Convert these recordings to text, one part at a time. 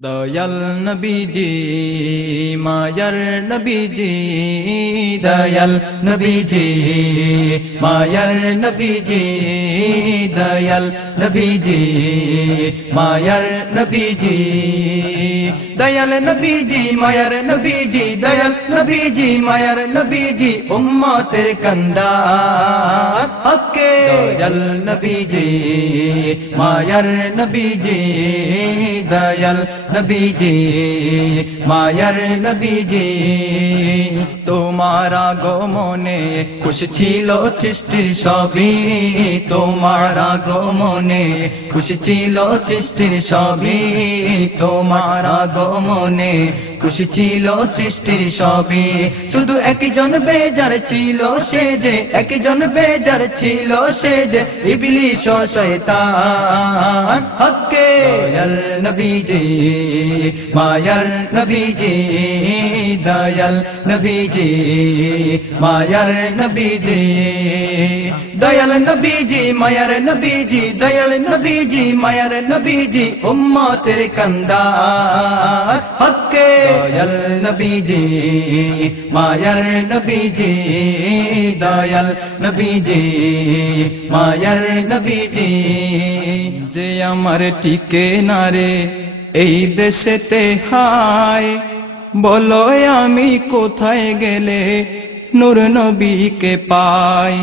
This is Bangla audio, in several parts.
দয়াল নবীজি মায়ার নবীজি দয়াল নবীজি মায়ার নবীজি দয়াল নবীজি মায়ার নবীজি দয়াল নবীজি মায়ার নবীজি দয়াল নবীজি মায়ার নবীজি উম্মতের কান্দার হকে দয়াল নবীজি মায়ার নবীজি দয়াল নবীজি মায়ার নবীজি তোমার আগমনে খুশি ছিল সৃষ্টির সবই তোমার আগমনে খুশি ছিল সৃষ্টির সবই তোমার আগমনে খুশি ছিল সৃষ্টির সবই শুধু একজন বেজার ছিল সে যে একজন বেজার ছিল সে যে ইবলিস ও শয়তান হকে দয়াল নবীজি মায়ার নবীজি দয়াল নবীজি মায়ার নবীজি দয়াল নবীজি মায়ার নবীজি দয়াল নবীজি মায়ার নবীজি উম্মতের কান্দার হকে দয়াল নবীজি মায়ার নবীজি দয়াল নবীজি মায়ার নবীজি যে আমার টিকে না রে এই দেশেতে হায় বলো আমি কোথায় গেলে নূর নবীকে পাই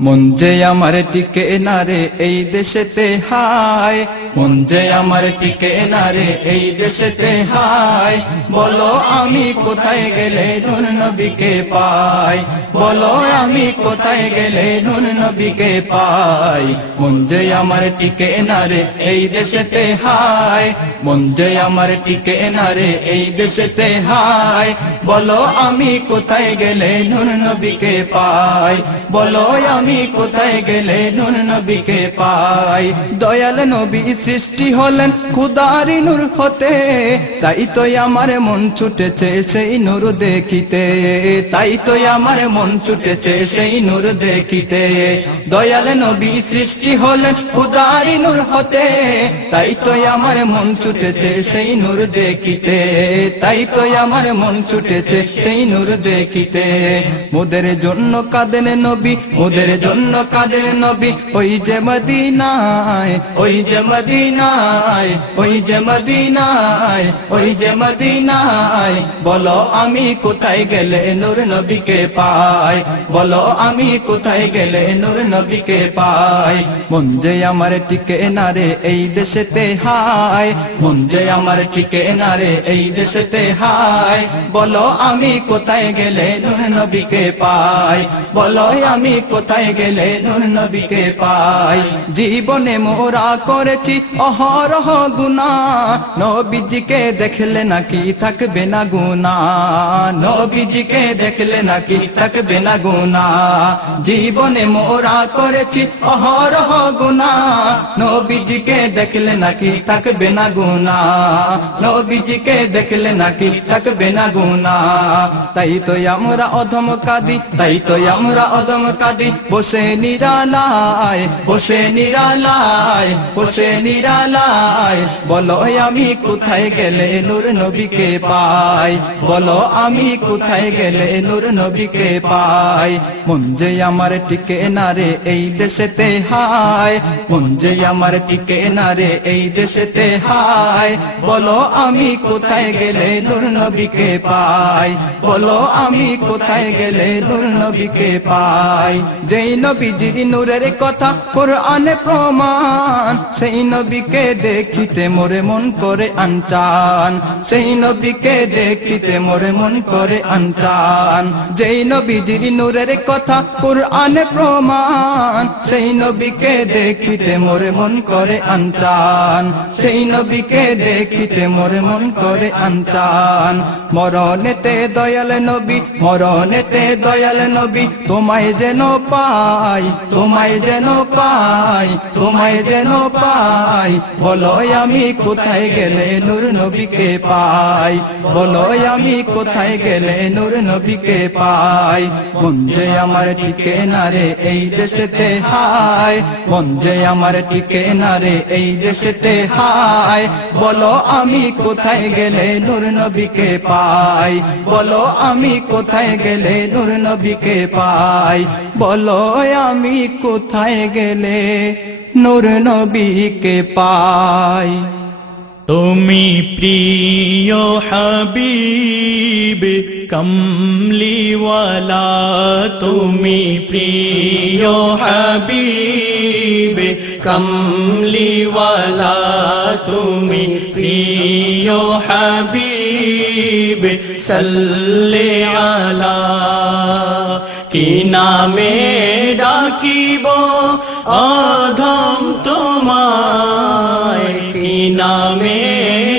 মন যে আমার টিকে না রে এই দেশেতে হায় মন যে আমার টিকে না রে এই দেশেতে হায় বলো আমি কোথায় গেলে নূর নবীকে পাই বলো আমি কোথায় গেলে নূর নবীকে পাই মন যে আমার টিকে না রে এই দেশেতে হায় মন যে আমার টিকে না রে এই দেশেতে হায় বলো আমি কোথায় গেলে নূর নবীকে পাই বলো আমি কোথায় গেলে নূর নবীকে পাই দয়াল নবী সৃষ্টি হলেন খুদারি নূর হতে তাই তো আমার মন ছুটেছে সেই নূর দেখিতে তাই তো আমার মন ছুটেছে সেই নূর দেখিতে দয়াল নবী সৃষ্টি হলেন খুদারি নূর হতে তাই তো আমার মন ছুটেছে সেই নূর দেখিতে তাই তো আমার মন ছুটেছে সেই নূর দেখিতে মোদের জন্য কাঁদেন নবী মোদের জন্য কাঁদেন নবী ওই যে মদিনায় ওই যে মদিনায় ওই যে মদিনায় ওই যে মদিনায় বলো আমি কোথায় গেলে নূর নবীকে পাই বলো আমি কোথায় গেলে নূর নবীকে পাই মন যে আমার টিকে না রে এই দেশেতে হায় মন যে আমার টিকে না রে এই দেশেতে হায় বলো আমি কোথায় গেলে নূর নবীকে পাই বলো আমি কোথায় গেলে নূর নবীকে পাই জীবনে মোরা করেছি অহরহ গুনাহ নবীজিকে দেখলে নাকি থাকবে না গুনাহ নবীজিকে দেখলে নাকি থাকবে না গুনাহ জীবনে মোরা করেছি অহরহ গুনাহ নবীজিকে দেখলে নাকি থাকবে না গুনাহ নবীজিকে দেখলে নাকি থাকবে না গুনাহ তাই তো আমরা অধম কাঁদি তাই তো আমরা অধম কাঁদি বসে নিরালায় বসে নিরালায় বসে নিরালায় বলো আমি কোথায় গেলে নূর নবীকে পাই বলো আমি কোথায় গেলে নূর নবীকে পাই মন যে আমার টিকে না রে এই দেশেতে হায় মন যে আমার টিকে না রে এই দেশেতে হায় বলো আমি কোথায় গেলে নূর নবীকে পাই বলো আমি কোথায় গেলে নূর নবীকে পাই যেই নবীজির নূরের কথা কোরআনে প্রমাণ সেই নবীকে দেখিতে মোরে মন করে আনচান সেই নবীকে দেখিতে মোরে মন করে আনচান যেই নবীজির নূরের কথা কোরআনে প্রমাণ সেই নবীকে দেখিতে মোরে মন করে আনচান সেই নবীকে দেখিতে মোরে মন করে আনচান মরণেতে দয়াল নবী মরণেতে দয়াল নবী তোমায় যেন পাই তোমায় যেন পাই তোমায় যেন পাই পাই, বলো আমি কোথায় গেলে নূর নবীকে পাই, বলো আমি কোথায় গেলে নূর নবীকে পাই। মন যে আমার টিকে না রে এই দেশেতে হায়, মন যে আমার টিকে না রে এই দেশেতে হায়, বলো আমি কোথায় গেলে নূর নবীকে পাই, বলো আমি কোথায় গেলে নূর নবীকে পাই, বলো আমি কোথায় গেলে নূর নবীকে পাই। তুমি প্রিয় হাবিব কমলিওয়ালা, তুমি প্রিয় হাবিব কমলিওয়ালা, তুমি প্রিয় হাবিব সাল্লি আলা। কি নামে ডাকিব অধম তোমায়, কি নামে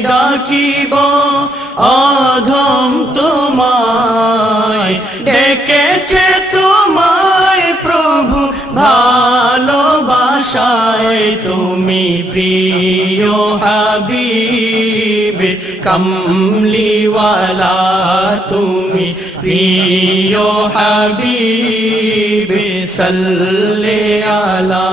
ডাকিব অধম তোমায়, ডেকেছে তোমায় প্রভু ভালোবাসায়। তুমি প্রিয় হাবিব কমলিওয়ালা, তুমি প্রিয় হাবিব সাল্লি আলা।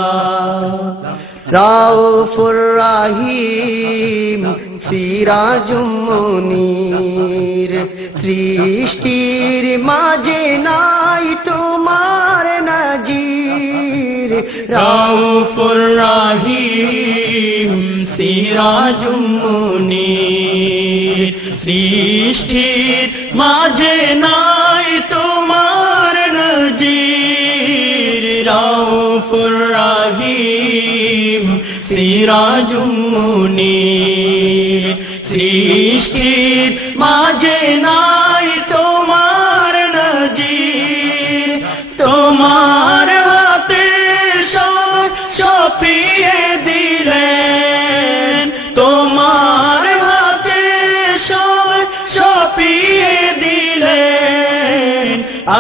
রাউফুর রাহিম সিরাজুম মুনীর, সৃষ্টির মাঝে নাই তোমার নজির। রাউফুর রাহিম সিরাজুম মুনীর, সৃষ্টির মাঝে নাই তোমার নজির। রাউফুর রাহিম সিরাজুম মুনীর, সৃষ্টির মাঝে নাই তোমার নজির। তোমার হাতে সব সপিয়ে দিলেন, তোমার হাতে সব সপিয়ে দিলেন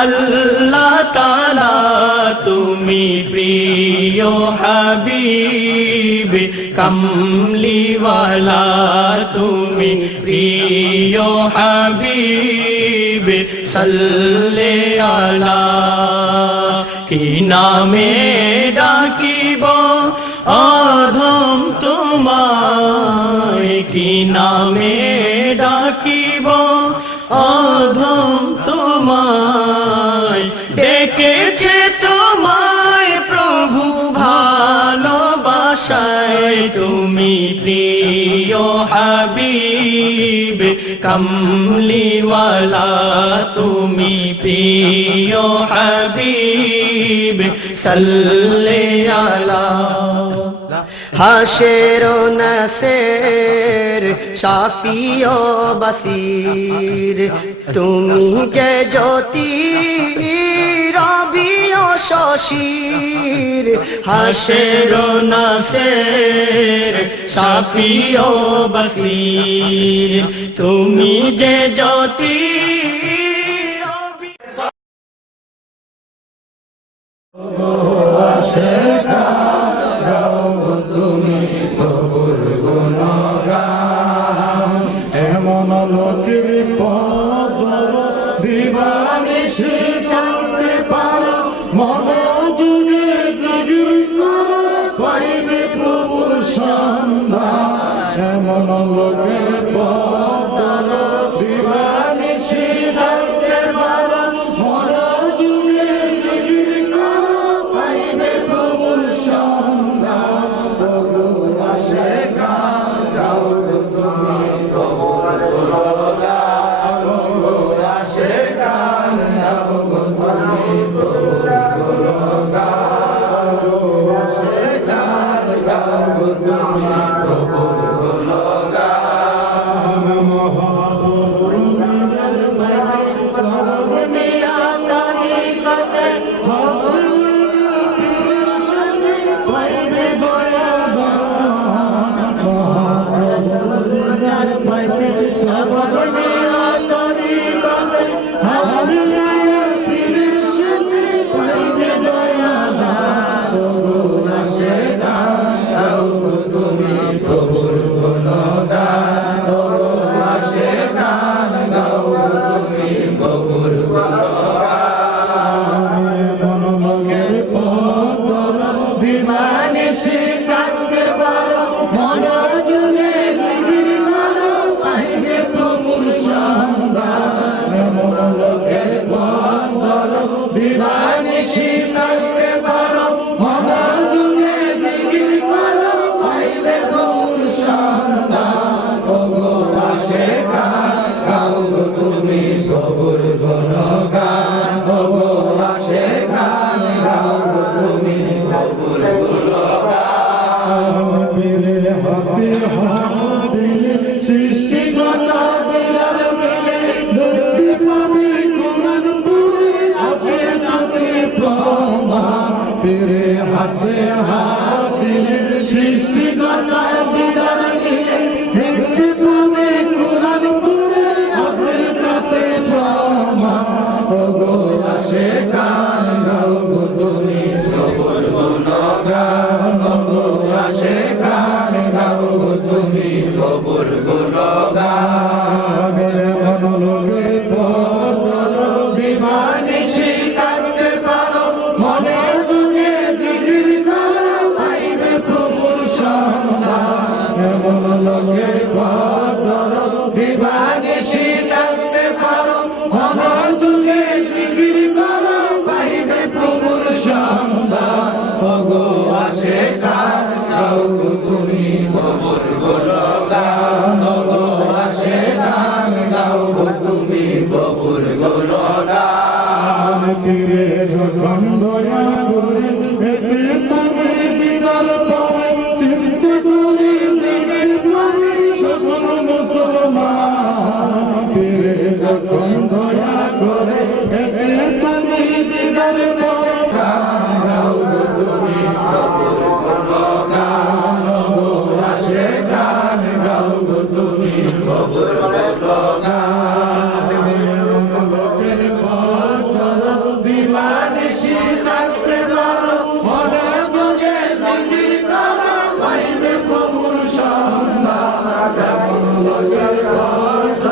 আল্লাহ তাআলা। তুমি প্রিয় হাবিব কমলিওয়ালা, তুমি প্রিয় হাবিব সাল্লি আলা। কি নামে ডাকিব অধম তোমায়, কি নামে ডাকিব অধম তোমায়, ডেকেছে তোমায় প্রভু ভালোবাসায়। তুমি প্রিয় হাবিব কমলিওয়ালা, তুমি প্রিয় হাবিব সাল্লি আলা। হাশের ও নাসের শাফিও বাসির, তুমি যে জ্যোতি রবিও শশীর। হাশের ও নাসের শাফিও বাসির, তুমি যে জ্যোতি এমন লোকের পদ দিবানিশি করতে পারো, মনোযোগে জিগির করো পাইবে প্রভুর সন্ধান। এমন লোকের পদ দিবানিশি করতে পারো, মনোযোগে জিগির করো পাইবে প্রভুর সন্ধান। প্রভু আসে গান গাও তুমি, প্রভু আসে গান গাও তুমি, প্রভু দিবানিশি থাকতে পারো মনের জুড়ে জিকির করো পাইবে প্রভুর সন্ধান ওগো আশেকা গাও গো তুমি প্রভুর গুণগান ওগো আশেকা গাও গো তুমি প্রভুর গুণগান দিলে হাতে হাত দিলে সৃষ্টিকর্তা দিলার মিলে ধরতে পাবে কোরআন পড়ে আছে তাতে প্রমাণ তেরে হাতে হাত দিলে সৃষ্টিকর্তা দিলার মিলে দেখতে পাবে কোরআন পড়ে আছে তাতে প্রমাণ ওগো আশেকা গাও গো তুমি প্রভুর গুণগান ওগো আশেকা গাও গো তুমি প্রভুর গুণগান মনোলোকে পর দিবানিশি থাকতে পারো মনে দুনে জিকির করো পাইবে প্রভুর সন্ধান মনোলোকে পর দিবানিশি থাকতে পারো মনে দুনে জিকির করো পাইবে প্রভুর সন্ধান ওগো আশেকা গাও গো তুমি প্রভুর গুণগান ওগো আশেকা গাও গো তুমি প্রভুর গুণগান তীরে গন্ধয়া করে এতে তুমি দিদার পাবে চিন্তা করে দিনের প্রাণে শোষণ মুসলমান তীরে গন্ধয়া করে এতে তুমি দিদার পাবে গাও গো তুমি প্রভুর গুণগান ওগো আশেকা গাও গো তুমি প্রভুর গুণগান লোকের পথ দিবানিশি থাকতে পারো মনে বুঝে জিকির করো পাইবে প্রভুর সন্ধান লোকের পথ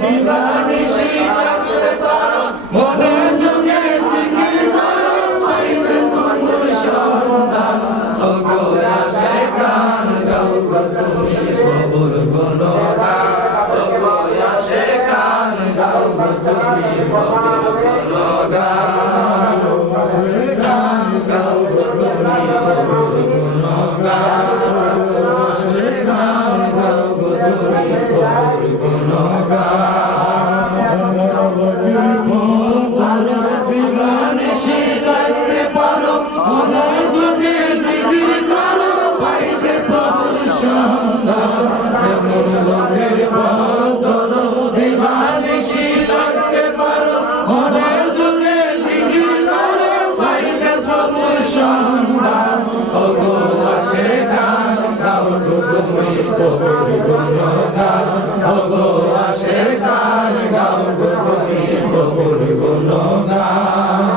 দিবানিশি থাকতে পারো মনে বুঝে জিকির করো পাইবে প্রভুর সন্ধান ওগো আশেকা গাও গো তুমি প্রভুর গুণগান ওগো আশেকা গাও গো তুমি প্রভুর গুণগান আশেকা গাও গো তুমি প্রভুর গুণগান আশেকা গাও গো তুমি প্রভুর গুণগান দিবানিশি থাকতে পারো মনে যদি জিকির করো পাইবে প্রভুর সন্ধান লোকের পথ দিবানিশি থাকতে পারো মনে যদি জিকির করো পাইবে প্রভুর সন্ধান ওগো আশেকা গাও গো তুমি প্রভুর গুণগান ওগো আশেকা গাও গো তুমি প্রভুর গুণগান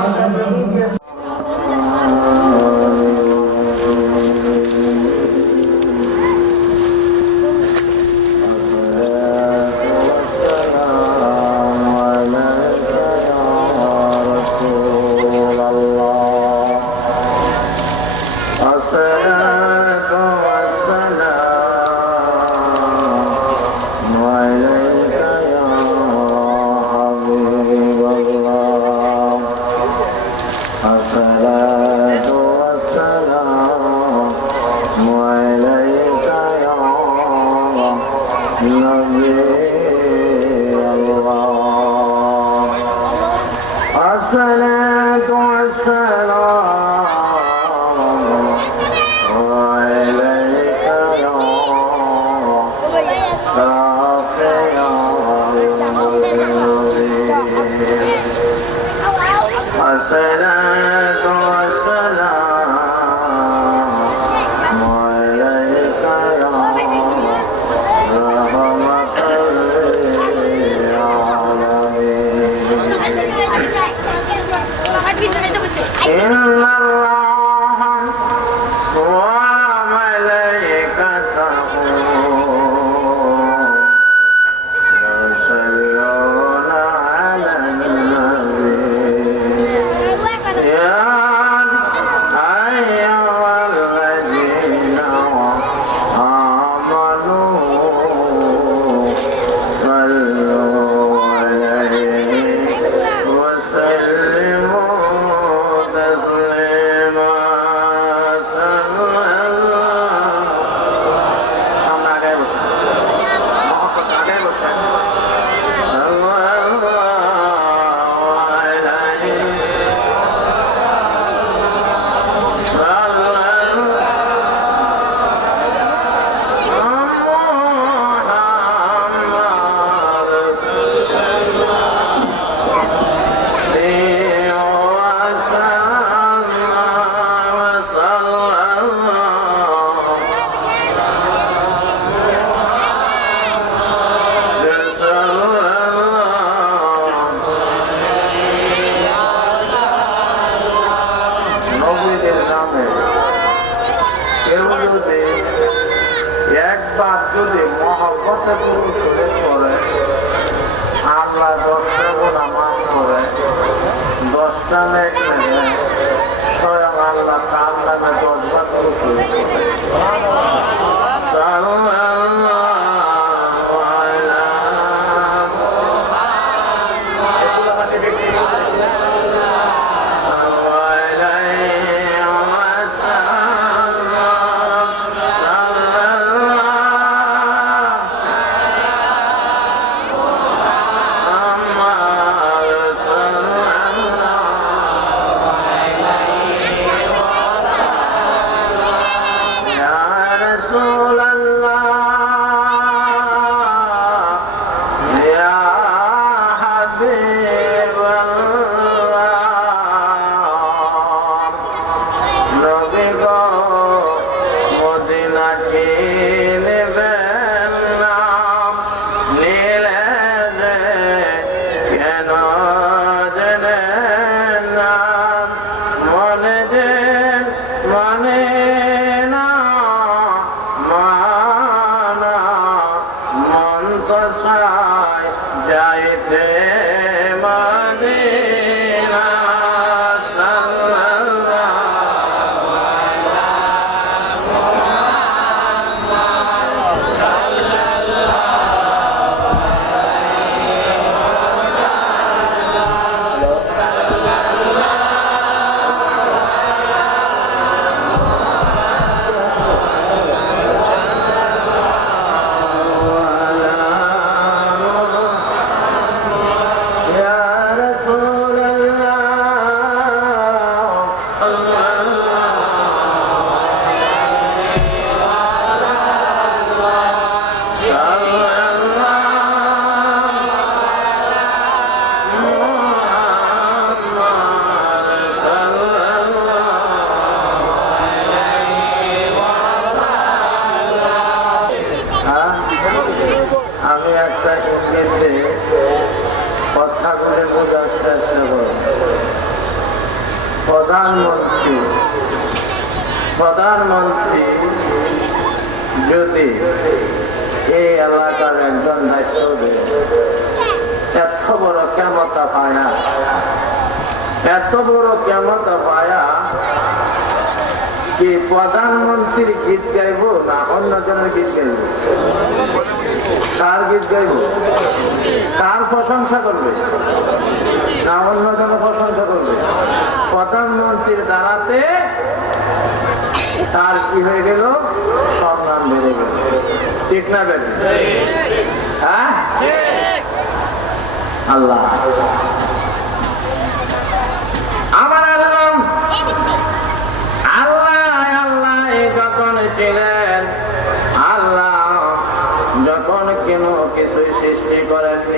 الصلاة والسلام عليك يا باقي الصلاة والسلام عليك يا رحمة للعالمين إن الله মহব্বতে পুরুষ হয়ে পড়ে, আল্লাহ 10টা গুনাহ মাফ করে, 10টা নেক নেবে, স্বয়ং আল্লাহ তার নামে 10 বার খুশি করে। আমি একটা ইংরেজিতে কথাগুলি বোঝার চেষ্টা করব। প্রধানমন্ত্রী যদি এই এলাকার একজন দায়িত্ব দেয়, এত বড় ক্ষমতা পায়া, এত বড় ক্ষমতা পায়া কি প্রধানমন্ত্রীর গীত গাইব না অন্যজনের গীত গাইব? কার গীত গাইব? কার প্রশংসা করবে না অন্যজনের প্রশংসা করবে? প্রধানমন্ত্রীর দ্বারাতে তার কি হয়ে গেল? সম্মান বেড়ে গেল। ঠিক না বেড়ে? হ্যাঁ, আল্লাহ আমার যখন ছিলেন, আল্লাহ যখন কেন কিছুই সৃষ্টি করেছে,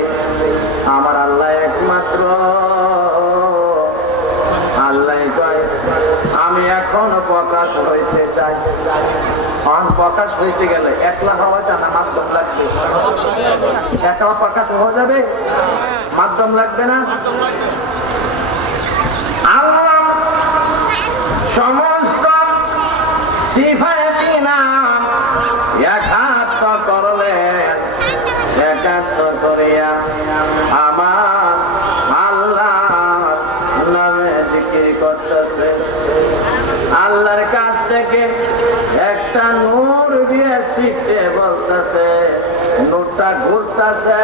আমার আল্লাহ একমাত্র আল্লাহ কয় আমি এখন প্রকাশ হইতে চাই। প্রকাশ হইতে গেলে একলা হওয়া যায় না, মাধ্যম লাগবে। একা প্রকাশ হওয়া যাবে, মাধ্যম লাগবে না। আল্লাহ সমস্ত সিফাতি নাম একাত্ম করলেন, একাত্ম করিয়া আমার আল্লাহ নামে জিকির করতেছে। আল্লাহর কাছ থেকে একটা নূর দিয়ে শিখতে বলতেছে, নূরটা ঘুরতেছে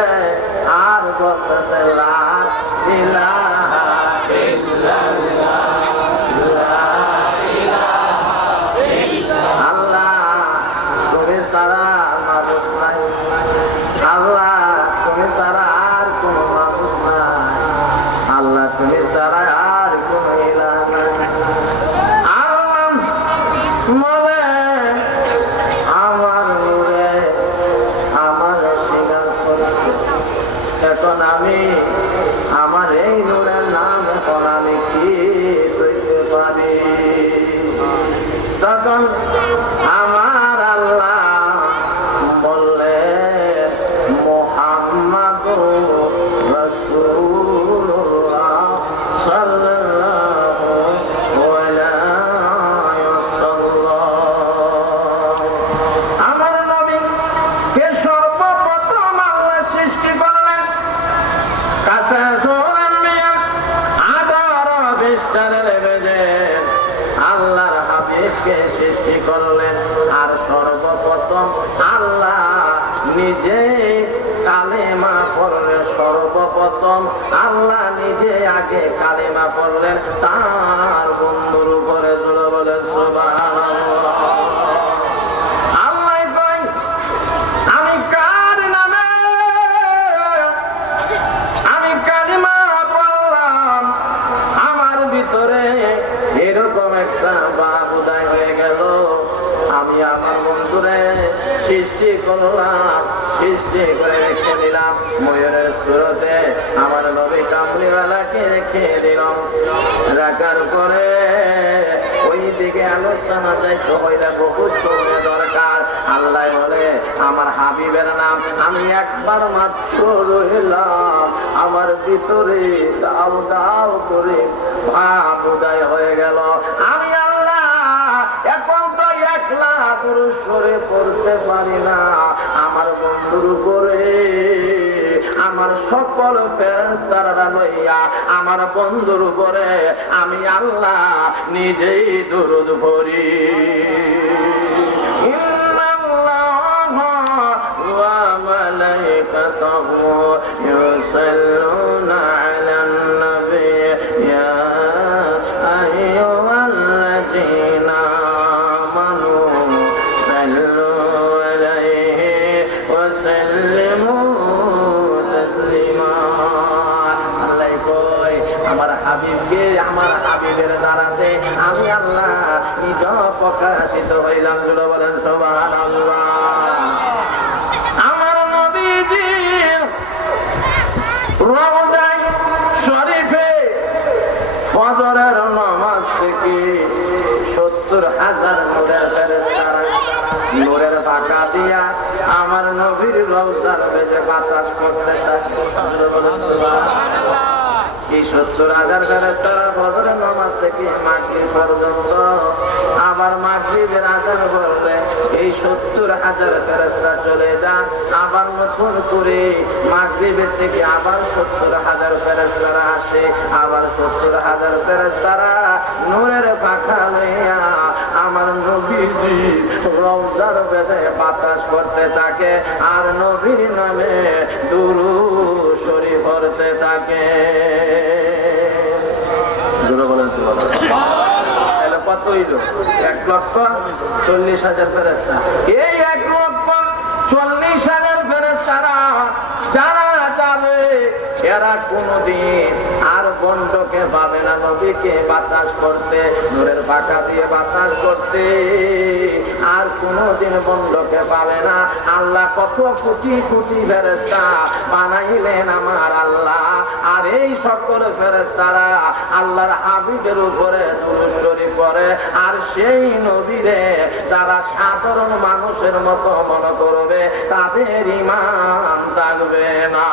আর বলতেছে লা ইলাহা ইল্লাল্লাহ। এখন আমি আমার এই নূরের নাম এখন আমি কি বলতে পারি? তখন আমার আল্লাহ বললে মুহাম্মাদুর রাসূলুল্লাহ সাল্লাল্লাহু আলাইহি ওয়াসাল্লাম। আমার নবী কে সর্বপ্রথম মাস্টারের বেজে আল্লাহর হাবিবকে সৃষ্টি করলেন। আর সর্বপ্রথম আল্লাহ নিজে কালেমা পড়লেন। সর্বপ্রথম আল্লাহ নিজে আগে কালেমা পড়লেন তার বন্ধুর উপরে। জোরে বলে সুবহানাল্লাহ। আল্লাহ কয় আমি কার নামে আমি কালেমা পড়লাম, আমার ভিতরে এরকম একটা ভাব উদয় হয়ে গেল। আমি আমার বন্ধুরে সৃষ্টি করলাম, সৃষ্টি করে রেখে দিলাম ময়ূরের সুরতে। আমার নবী কামলিওয়ালাকে রেখে দিলাম। রাখার পরে ওই দিকে আলোচনা যাইতে হইলে বহুত সময় দরকার। আল্লাহ বলে আমার হাবিবের নাম আমি একবার মাত্র রইলাম, আমার ভিতরে দাও দাও করে ভাব উদয় হয়ে গেল। আমি আল্লাহ এখন তো একলা পুরুষরে পড়তে পারি না, আমার বন্ধুর উপরে আমার সকল ফেরেশতারা লইয়া আমার বন্ধুর উপরে আমি আল্লাহ নিজেই দুরূদ পড়ি। ইন্নাল্লাহা ওয়া মালাইকাতুহু ইউসাল্লুনা আলান নবী ইয়া আইয়ুহাল্লাযীনা আমানু সাল্লু আলাইহি ওয়া সাল্লিমু তাসলিমা। আল্লাহ কয় আমার হাবিবকে আমার হাবিবের দ্বারাতে আমি আল্লাহ নিজ প্রকাশিত হইলাম। জোরে বলেন সুবহানাল্লাহ। আমার নবীজির রওজায়ে শরীফে ফজরের নামাজ থেকে 70,000 নূরের ফেরেশতারা নূরের পাকা দিয়া আমার নবীর রওজার বেজে বাতাস করতে থাকে। এই 70,000 ফেরেশতারা ফজরের নামাজ থেকে মাগরিব পর্যন্ত, আবার মাগরিবের আযান পড়লে এই 70,000 ফেরেশতা চলে যান। আবার নতুন করে মাগরিবের থেকে আবার 70,000 ফেরেশতারা আসে। আবার 70,000 ফেরেশতারা নূরের পাখা লইয়া আমার নবীজি রওজার বেজে বাতাস করতে থাকে আর নবীর নামে দুরূদ শরীফ পড়তে থাকে। কত হইল? 1,40,000 ফেরেশতা। এই 1,40,000 ফেরেশতারা যারা যাবে এরা কোনদিন আর বন্ধকে পাবে না নবীকে বাতাস করতে, নূরের পাখা দিয়ে বাতাস করতে আর কোনদিন বন্ধকে পাবে না। আল্লাহ কত কোটি কোটি ফেরেশতা বানাইলেন আমার আল্লাহ। আর এই সকল ফেরেশতারা আল্লাহর হাবিবের উপরে দুরূদ শরীফ পড়ে। আর সেই নবীরে যারা সাধারণ মানুষের মতো মনে করবে তাদের ঈমান থাকবে না।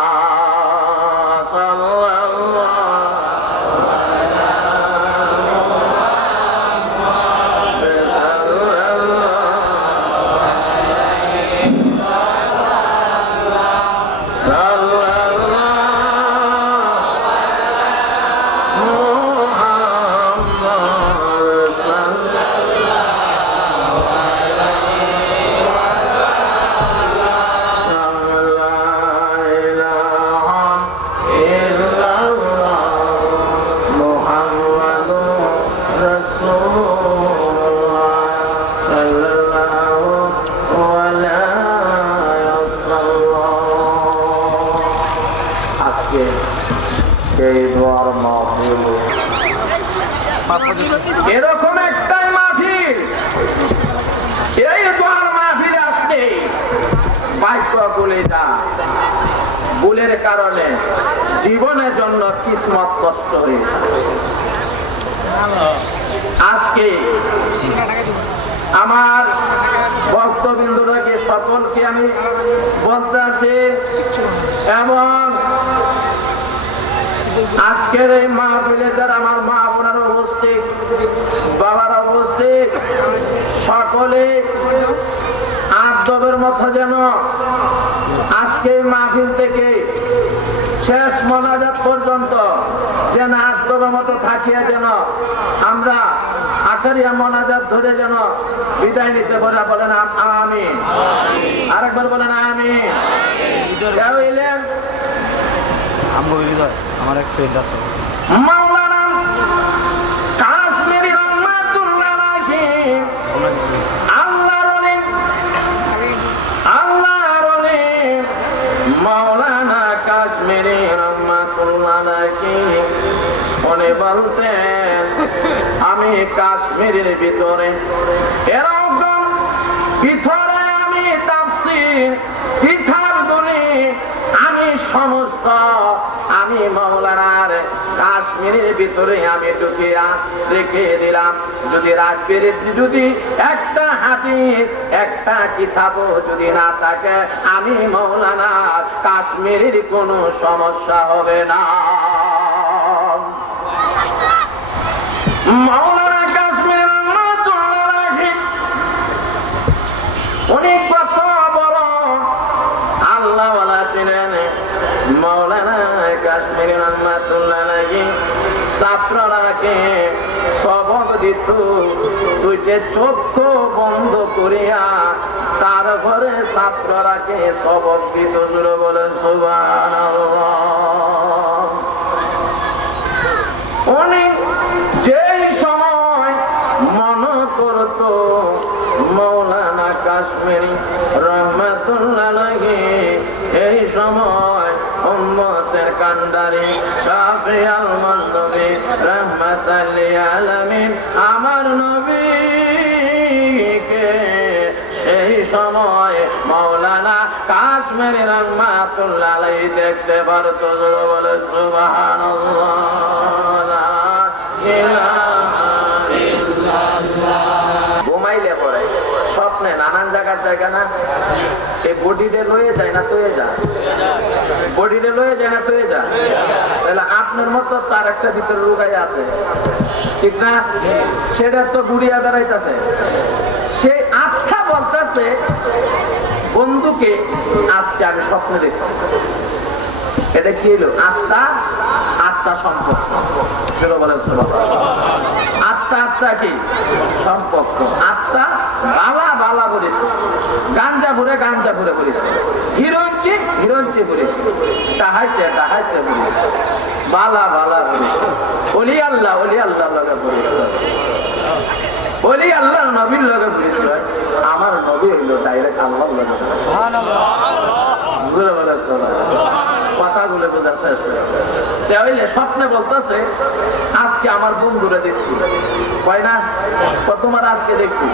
এরকম একটাই মাহফিল, এই দোয়ার মাহফিল আসছে বাক্য বলে যা ভুলের কারণে জীবনের জন্য কিসমত কষ্ট হয়ে আজকে আমার ভক্তবৃন্দকে সকলকে আমি বলতে আছি এবং আজকের এই মাহফিলে যারা আমার মা বোনের উপস্থিত, বাবার উপস্থিত, সকলে আদবের মতো যেন আজকে মাহফিল থেকে শেষ মোনাজাত পর্যন্ত যেন আস্তব মতো থাকিয়া যেন আমরা আকারিয়া মোনাজাত ধরে যেন বিদায় নিতে পারে। বলেন আমিন। আরেকবার বলেন আমিন। আমার এক ফ্রেন্ড আছে মাওলানা কাশ্মীরি রহমাতুল্লাহ আলাইহি আল্লাহর ওলি মাওলানা কাশ্মীরি রহমাতুল্লাহ আলাইহি উনি বলতেন আমি কাশ্মীরের ভিতরে এরকম ভিতরে আমি তাফসীর কিতাব বলি আমি সমস্ত আমি মাওলানার কাশ্মীরের ভিতরে আমি ঢুকিয়া রেখে দিলাম। যদি রাখবে যদি একটা হাদিস একটা কিতাবও যদি না থাকে আমি মাওলানার কাশ্মীরের কোনো সমস্যা হবে না। মাওলানা কাশ্মীর রহমাতুল্লাহ আলাইহি অনেক কত বড় আল্লাহওয়ালা ছিলেন। মাওলানা কাশ্মীর রহমাতুল্লাহ আলাইহি ছাত্ররাকে সবক দিত, দুইটা চক্ষু বন্ধ করিয়া তারপরে ছাত্ররাকে সবক দিত। জোরে বলেন সুবহানাল্লাহ। অনেক যেই সময় মনে করত মাওলানা কাশ্মীরি রহমাতুল্লাহ আলাইহি এই সময় উম্মতের কান্ডারি শাফিউল মুজতাবি রাহমাতাল লিল আলামিন আমার নবীকে সেই সময় মাওলানা কাশ্মীরি রহমাতুল্লাহ আলাইহি দেখতে পারত। জোরে বলে সুবহানাল্লাহ। ঘুমাইলে পরে স্বপ্নে নানান জায়গার জায়গা না এই বডিতে লয়ে যায় না তয়ে যা বডিতে লয়ে যায় না তয়ে যা তাহলে আপনার মতো তার একটা ভিতরে রুগাই আছে ঠিক না? সেটা তো গুড়িয়া দাঁড়াইতেছে। সে আচ্ছা বলতেছে বন্ধুকে আজকে আমি স্বপ্নে দেখছি। এটা কি হলো? আত্মা আত্মা সম্পর্ক। বলেন আত্মা আত্মা কি সম্পর্ক? আত্মা বালা বালা বলেছে, গাঞ্জা ভরে বলেছে, হিরঞ্চি বলেছে, তাহাইতে বলেছে, বালা বালা বলেছে, অলি আল্লাহ লগে বলেছে, অলি আল্লাহর নবীর লগে বলেছে। আমার নবী হইল ডাইরেক্ট আল্লাহর লগে। কথাগুলো বোঝার চেষ্টা তাহলে স্বপ্নে বলতেছে আজকে আমার বন্ধুরা দেখছি, হয় না? তোমার আজকে দেখছি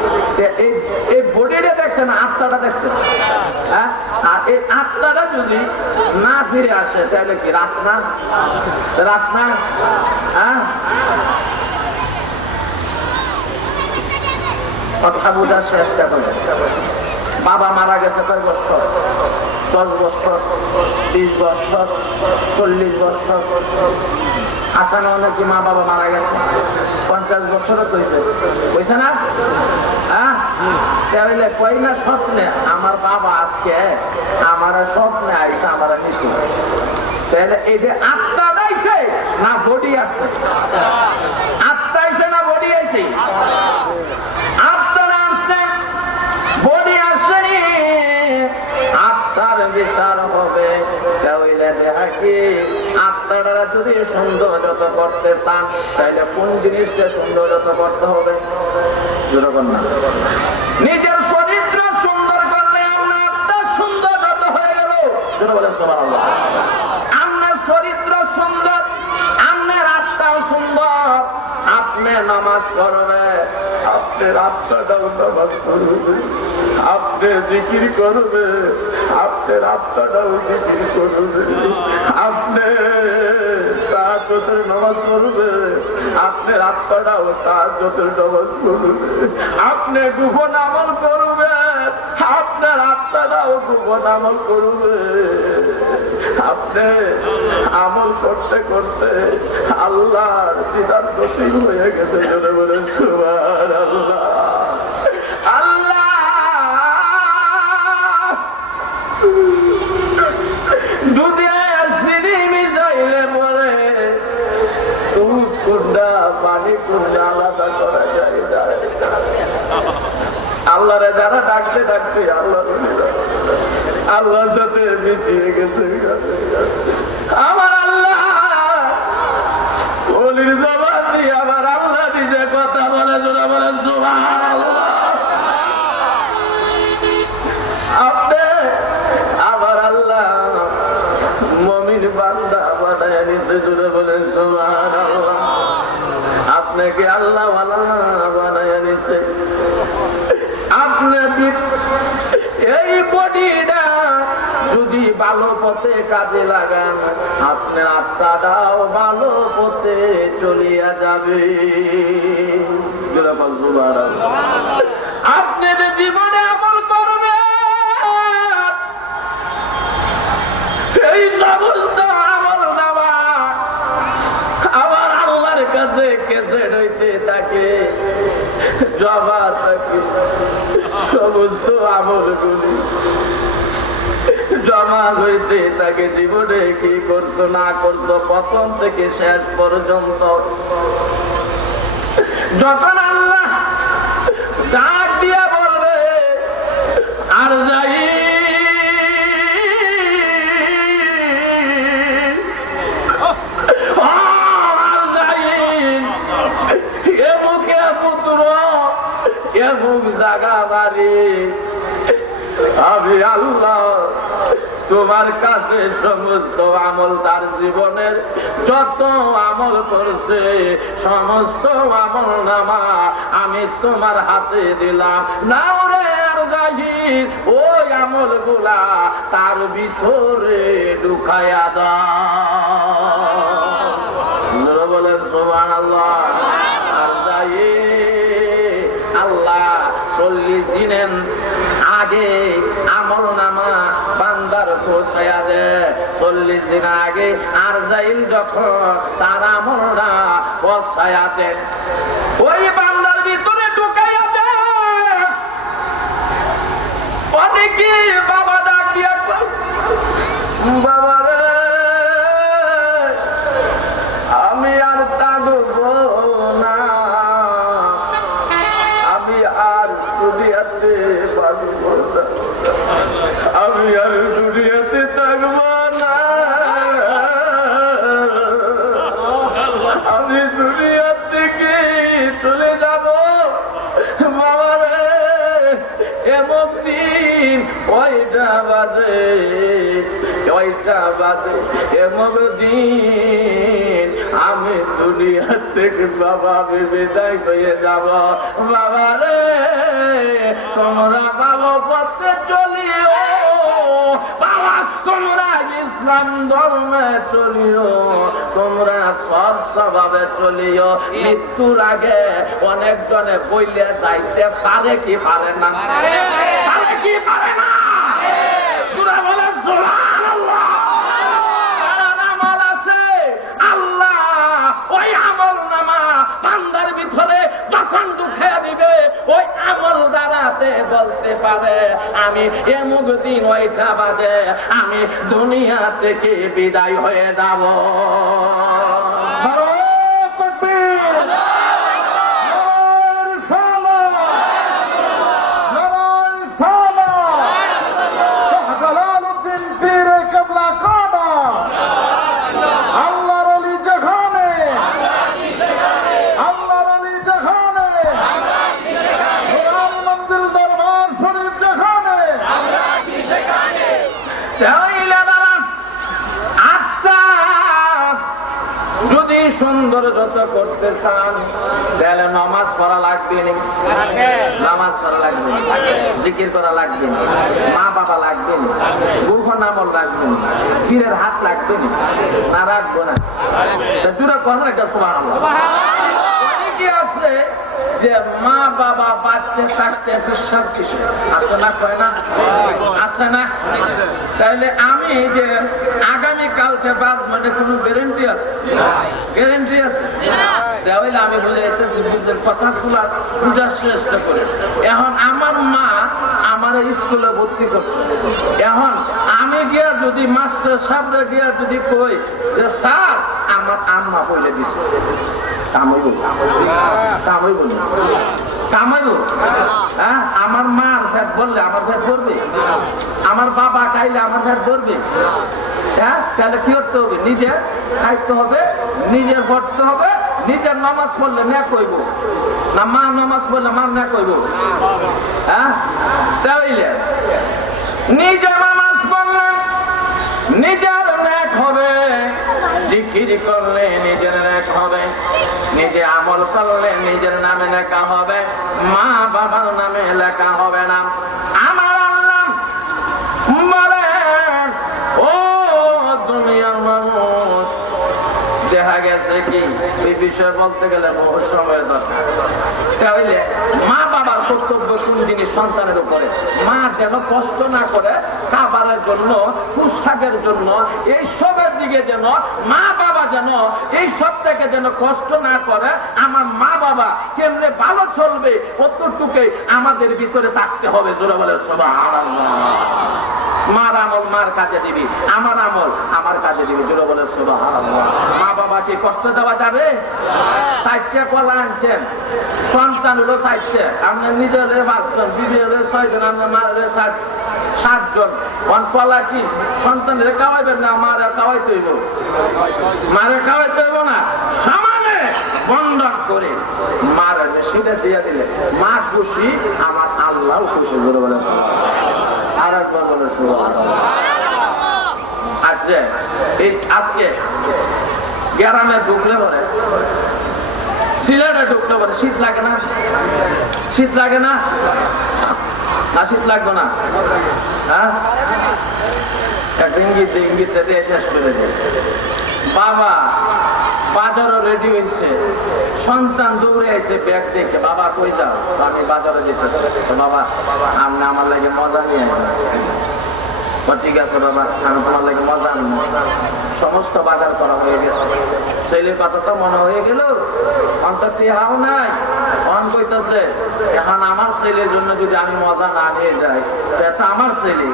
এই বডিটা দেখছে না, আত্মাটা দেখছে। হ্যাঁ, আর এই আত্মাটা যদি না ফিরে আসে তাহলে কি রাত না? হ্যাঁ, কথা বোঝার চেষ্টা করে। বাবা মারা গেছে কয় বছর? 10 বছর, 20 বছর, 40 বছর। আসানো অনেকে মা বাবা মারা গেছে 50 বছরও কইছে না? হ্যাঁ, তাহলে কই না স্বপ্নে আমার বাবা আজকে আমার স্বপ্নে আইসে আমার নিশ্চিত। তাহলে এই যে আত্মা আইছে না বডি আসছে? আত্মা আইছে না বডি আইছে? আত্মার বিচার হবে। আত্মারা যদি সৌন্দর্যত করতে চান তাহলে কোন জিনিসকে সৌন্দর্যত করতে হবে? নিজের চরিত্র সুন্দর করলে আপনার আত্মা সৌন্দর্যত হয়ে গেল। আপনার চরিত্র সুন্দর, আপনার আত্মাও সুন্দর। আপনি নামাজ করবে, আপনার আত্মাটাও নামাজ করবে। আপনি জিকির করবে, আপনার আত্মাটাও জিকির করবে। আপনি তাহাজ্জুদের নামাজ করবে, আপনার আত্মাটাও তাহাজ্জুদের নামাজ করবে। আপনি গোপন আমল করবে, আপনার আত্মাটাও গোপন আমল করবে। আপনি আমল করতে করতে আল্লাহর দিদার নসিব হয়ে গেছে। জোরে বলেন সুবহানাল্লাহ। আল্লাহ দুনিয়ার সিঁড়ি মিশাইলে পরে পানি তুললে আলাদা করা যায় না। আল্লাহরে যারা ডাকতে ডাকতে আল্লাহর সাথে মিশিয়ে গেছে। আমার আল্লাহ ওলির জবান দিয়ে আমার আল্লাহ নিজে কথা বলে, জোরে বলে সুবহানাল্লাহ। আপনি আমার আল্লাহ মুমিন বান্দা বানায় নিতে, জোরে বলে সুবহানাল্লাহ। আপনাকে আল্লাহ ওয়ালা বানায় নিতে। আপনি এই বডিটা যদি ভালো পথে কাজে লাগান, আপনার আত্মাটাও ভালো পথে চলিয়া যাবে। আপনার জীবনে আমল করবে, এই সমস্ত আমল নেওয়া আমার আল্লাহর কাছে কেসে হইতে থাকে, জমা থাকে। সমস্ত আমলগুলি জমা হইতে তাকে জীবনে কি করতো না করতো প্রথম থেকে শেষ পর্যন্ত। যখন আল্লাহ ডাক দিয়া বলবে আর যাই, আর যাই, এ মুখে পুত্র, এ মুখ জাগা বাড়ি, আমি আল্লাহ তোমার কাছে সমস্ত আমল, তার জীবনের যত আমল করছে সমস্ত আমল নামা আমি তোমার হাতে দিলাম। নাও রে আর জাহির, ওই আমল গুলা তার ভিতরে ঢুকায়া দাও। বলেন সুবহানাল্লাহ। আর জাহির আল্লাহ 40 দিনের আগে আমল নামা বান্দার পৌঁছায়া দেয়। 40 দিন আগে আর যাইল যখন তার আমলটা পৌঁছায়া দেয়, ওই বান্দার ভিতরে ঢুকাইয়া দেয়। অনেকে বাবা ডাক দিয়া বাবা রে আমি আর কাঁদবো না, আমি আর দুনিয়াতে বাঁচবো না, আমি আর দুনিয়াতে থাকবো না, আমি দুনিয়া থেকে চলে যাব। বাবা রে এমন দিন ওইটা বাজে, ওইটা বাজে, এমন দিন আমি দুনিয়া থেকে বাবা আমি বিদায় হয়ে যাব। বাবা রে তোমরা ভালো পথে চলিও, বাবা তোমরা ইসলাম ধর্মে চলিও, তোমরা সৎ স্বভাবে চলিও। মৃত্যুর আগে অনেকজনে বইলে যাইতে পারে কি পারে না, পারে কি পারে না, তোরা বলে সুবহানাল্লাহ। আমল আছে, আল্লাহ ওই আমল নামা বান্দার ভিতরে যখন ঢুকে দিবে, ওই আমল দ্বারাতে বলতে পারে আমি এমুক দিন ওইটা বাজে আমি দুনিয়া থেকে বিদায় হয়ে যাব। যদি সৌন্দর্যত করতে চান তাহলে নামাজ পড়া লাগবে না, নামাজ পড়া লাগবে না, জিকির করা লাগবে না, মা বাবা লাগবে না, গুরুখন আমল লাগবে না, পীরের হাত লাগবে না, রাখবো না। দুটা কর্ম একটা সুবহানাল্লাহ। অনেকে আছে যে মা বাবা বাচ্চা থাকতে আছে সব কিছু আছে না, কয় না আছে না, তাহলে আমি যে আগামীকালকে বাদ মানে কোনো গ্যারেন্টি আছে, গ্যারেন্টি আছে তাহলে আমি বলে বুঝলেন কথাগুলা বুঝার চেষ্টা করে। এখন আমার মা আমার স্কুলে ভর্তি করছে, এখন আমি আমি গিয়া যদি মাস্টার সাহেবরা গিয়া যদি কই যে স্যার আমার আম্মা বলে দিছে, কামাইব কামাইব কামাইব? হ্যাঁ, আমার মার ফ্যাট বললে আমার ফ্যাট ধরবে? আমার বাবা খাইলে আমার ফ্যাট ধরবে? হ্যাঁ, তাহলে কি করতে হবে? নিজে খাইতে হবে, নিজের পড়তে হবে, নিজের নামাজ পড়লে না কইব না, মা নামাজ পড়লে মার না কইব? হ্যাঁ, তাইলে নিজে নামাজ পড়লে নিজের নেক হবে, জিকির করলে নিজের নেক হবে, নিজে আমল করলে নিজের নামে লেখা হবে, মা বাবার নামে লেখা হবে না। আমার আল্লাহ বলেন, ও দুনিয়ার মানুষ, দেখা গেছে কি এই বিষয়ে বলতে গেলে বহু সময় দরকার। তাহলে মা বাবার কর্তব্য কোন জিনিস সন্তানের উপরে? মা যেন কষ্ট না করে খাবারের জন্য, পোশাকের জন্য, এই সবের দিকে যেন মা বাবা যেন এই সব থেকে যেন কষ্ট না করে। আমার মা বাবা কেমনে ভালো চলবে কতটুকু আমাদের ভিতরে থাকতে হবে। জোরে বলে সুবহানাল্লাহ। মার আমল মার কাজে দিবি, আমার আমল আমার কাজে দিবি। জোরে বলে সুবহানাল্লাহ। মা বাবাকে কষ্ট দেওয়া যাবে? চারটে কলা আনছেন, সন্তান হলো চারটে, আপনার নিজের 5 জন, বিবি হলে 6 জন, আপনার মার 7 জন। কলা কি সন্তানের খাওয়াইবেন না? মারে খাওয়াইতে হইব, মারে খাওয়াইতে হইব না, সমানে বন্ধন করে মারে সেটা দিয়ে দিলে মা খুশি, আমার আল্লাহ খুশি। জোরে বলে আর একবার বলে সুবহানাল্লাহ। আচ্ছা, এই আজকে গ্রামে ঢুকলে পরে, সিলেটে ঢুকলে পরে শীত লাগে না? শীত লাগে না? না, শীত লাগবে না? হ্যাঁ, একটা ইঙ্গিতে দিয়ে শেষ করে দেয়। বাবা বাজারও রেডি হয়েছে, সন্তান দৌড়ে এসে ব্যাগ দেখে, বাবা কই যাও? আমি বাজারে যেতে। বাবা আপনি আমার লাগে মজা নিয়ে ঠিক আছে বাবা, আমি তোমার লাগে মজা আনবো। সমস্ত বাজার করা হয়ে গেছে, ছেলের কথা তো মনে হয়ে গেল, অন্তর টিহাও নাই। অন কইতেছে এখন আমার ছেলের জন্য যদি আমি মজা না নিয়ে যাই, এটা আমার ছেলে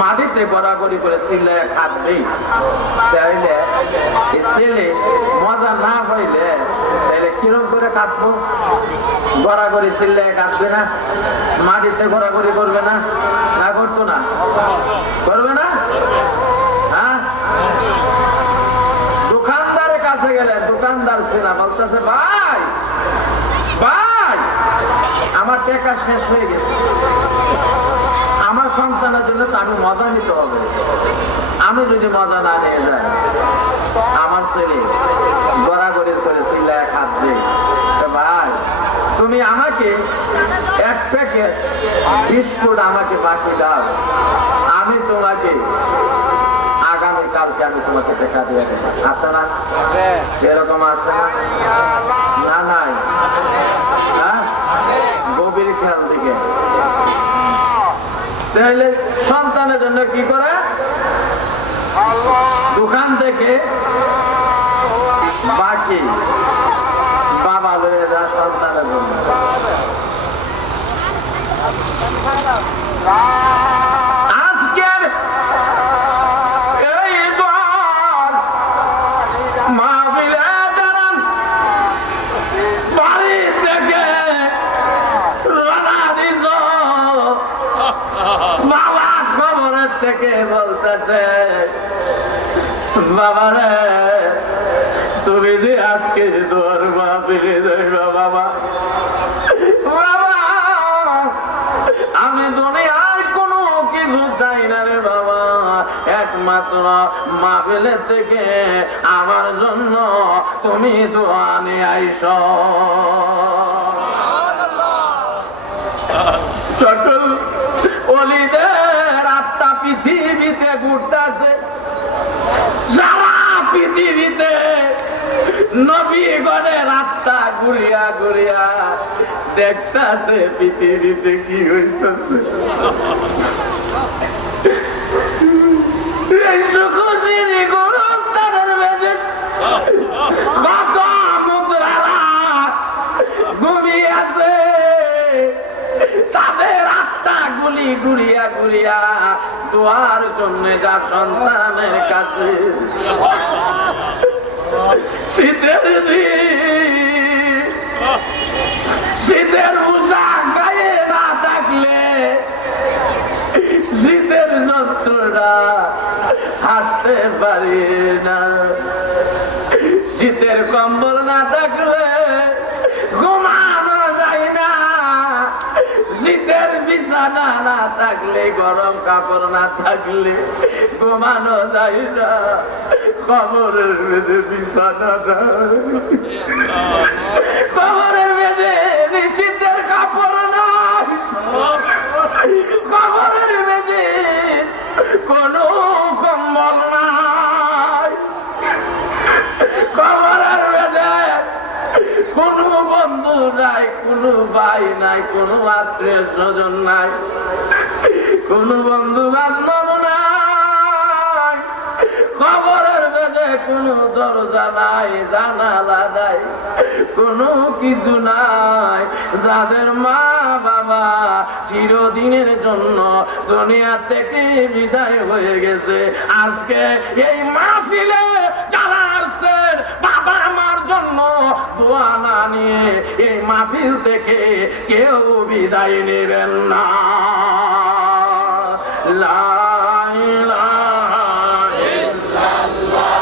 মাটিতে গড়াগড়ি করে চিল্লায় কাঁদবেই। তাইলে ছেলে মজা না হইলে তাইলে কিরম করে কাঁদবো? গড়াগড়ি চিল্লায় কাঁদবে না? মাটিতে গড়াগড়ি করবে না? না করতো না? করবে না? হ্যাঁ, দোকানদারের কাছে গেলে দোকানদার ছিল বলতেছে, ভাই ভাই আমার টাকা শেষ হয়ে গেছে, আমার সন্তানের জন্য তো আমি মজা নিতে হবে, আমি যদি মজা না নিয়ে যাই আমার ছেলে গড়াগড়ি করে চিল্লায় কাঁদবে। ভাই তুমি আমাকে 1 প্যাকেট বিস্কুট আমাকে বাকি দাও, আমি তোমাকে আগামীকালকে আমি তোমাকে টাকা দিয়ে দেব। আছে না? এরকম আছে না? না নাই? হ্যাঁ, গভীর খেয়াল দিকে। তাহলে সন্তানের জন্য কি করে? দোকান থেকে বাকি বাবা লয়ে যা সন্তানের জন্য। আজকের এই দর মাহফিলে দাঁড়ান বাড়ি থেকে রওনা দিল, বাবা খবরের থেকে বলতেছে, বাবারে তুমি যে আজকে দর মাহফিলে যাইবা বাবা, আমি দুনিয়ার কোনো কিছু চাই না রে বাবা, একমাত্র মাহফিলের থেকে আমার জন্য তুমি দোয়া নিয়ে আইস। সকল ওলিদের আত্মা পৃথিবীতে ঘুরতেছে, সারা পৃথিবীতে নবীগণের আত্মা ঘুরিয়া ঘুরিয়া দেখতেছে পৃথিবীতে কি হইতেছে। ঘুমিয়ে আছে, তাদের আত্মা গুলি ঘুরিয়া ঘুরিয়া দোয়ার জন্য যা সন্তানের কাছে। শীতের শীতের পোশাক গায়ে না থাকলে শীতের যন্ত্রটা হাঁটতে পারি না, শীতের কম্বল না থাকলে ঘুমানো যায় না, শীতের বিছানা না থাকলে গরম কাপড় না থাকলে ঘুমানো যায় না, কবরের মেঝে বিছানা কবরের মেঝে শীতের কাপড় নাই, কবরের মেঝে কোনো কম্বল নাই, কবরের মেঝে কোনো বন্ধু নাই, কোনো ভাই নাই, কোনো আত্মীয় স্বজন নাই, কোনো বন্ধু বান্ধব নাই, কবরের মেঝে কোনো দরজা নাই, জানালা নাই, কোনো কিছু নাই। যাদের মা বাবা চিরদিনের জন্য দুনিয়া থেকে বিদায় হয়ে গেছে, আজকে এই মাহফিলে যারা আসছেন বাবা মার জন্য দোয়া না নিয়ে এই মাহফিল থেকে কেউ বিদায় নেবেন না। লা ইলাহা ইল্লাল্লাহ,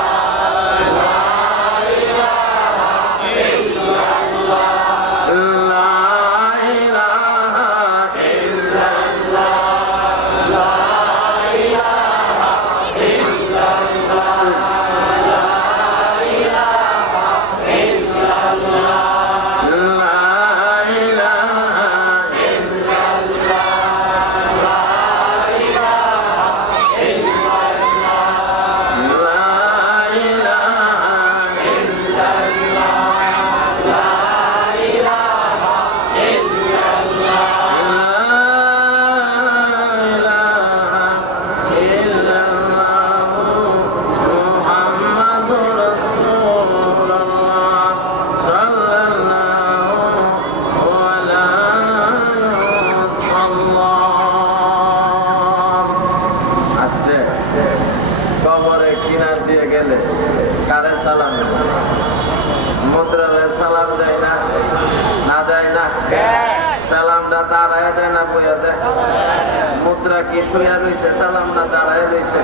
মুদ্রা কি শুয়া রয়েছে, সালাম না দাঁড়ায় রয়েছে?